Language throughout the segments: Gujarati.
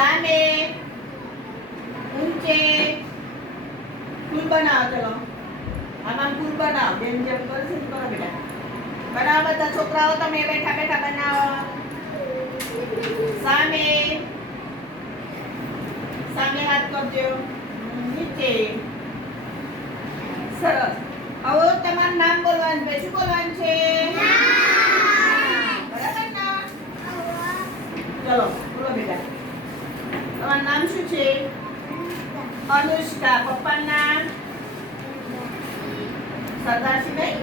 સામે ઊંચે ફૂલ બનાવો. ચલો આમાં ફૂલ બનાવો. જેમ જેમ કરશે એમ કરો બેટા. બનાવો બધા છોકરાઓ. તમે બેઠા બેઠા બનાવો. સામે સામે હાથ કરજો. નીચે. સરસ. હવે તમારું નામ બોલવાનું છે. શું બોલવાનું છે? બરાબર ના? ચલો બોલો બેટા. તમારું નામ શું છે? અનુષ્કા. પપ્પાનું નામ? સરદારસિંહભાઈ.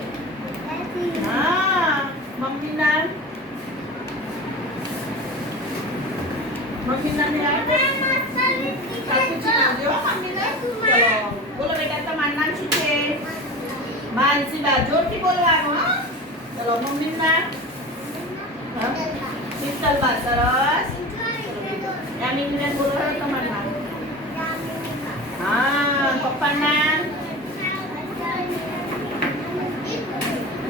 હા. મમ્મી નામ? મમ્મી નામ યાદ? બોલો બેટા તમારું નામ શું છે? માનસીબા. જોરથી બોલવાનું. હા ચલો મમ્મી નામ? શીતલબા. સરસ. યામિનીને બોલો તમારું નામ? હા. પપ્પાનું નામ?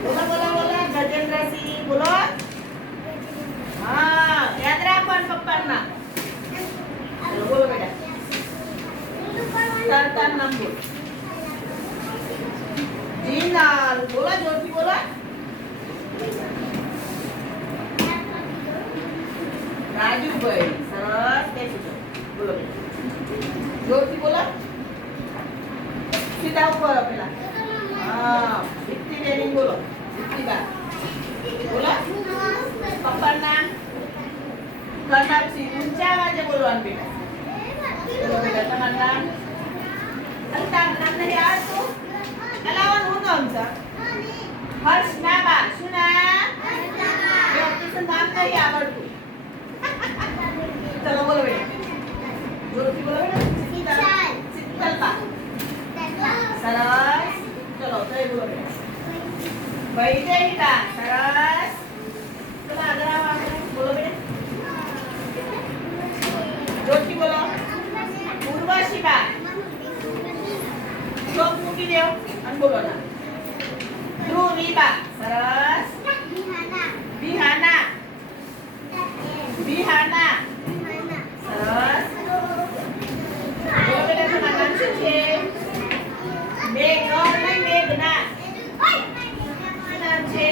બોલો બોલો બોલો. ગજેન્દ્રસિંહ. બોલો. હા યાદ રાખવાનું પપ્પાનું નામ. ચલો બોલો બેટા. તારું નામ બોલ. જીનાલ. બોલો જોરથી બોલો. રાજુભાઈ. સરસ. બેસી જાઓ. બોલો બેટા. જોરથી બોલો. સીધા ઉપર પેલા. હા. દીપ્તિ બેની બોલો. દીપ્તિબા. બોલો. પપ્પાનું નામ? પ્રતાપસિંહ. ઊંચા અવાજે બોલવાનું બેટા. બોલો બેટા તમારું નામ? તારું નામ નહીં આવડતું? અલાવાનું હું નામ છે? હર્ષનાબા. શું નામ? નામ નહીં આવડતું. ચલો બોલો બેટા. જોરથી બોલો બેટા. શીતલબા. સરસ. ચલો તો બોલો બેટા. વૈજયતા. સરસ. ચલો આગળ આવો. બોલો બેટા. જોરથી બોલો. ઉર્વશીબા. ચોક મૂકી દેવો અને બોલો ના. ધ્રુવીબા. સરસ. વિહાના. વિહાના. સરસ. બોલો બેટા તમારું નામ શું છે? મેઘના. શું નામ છે?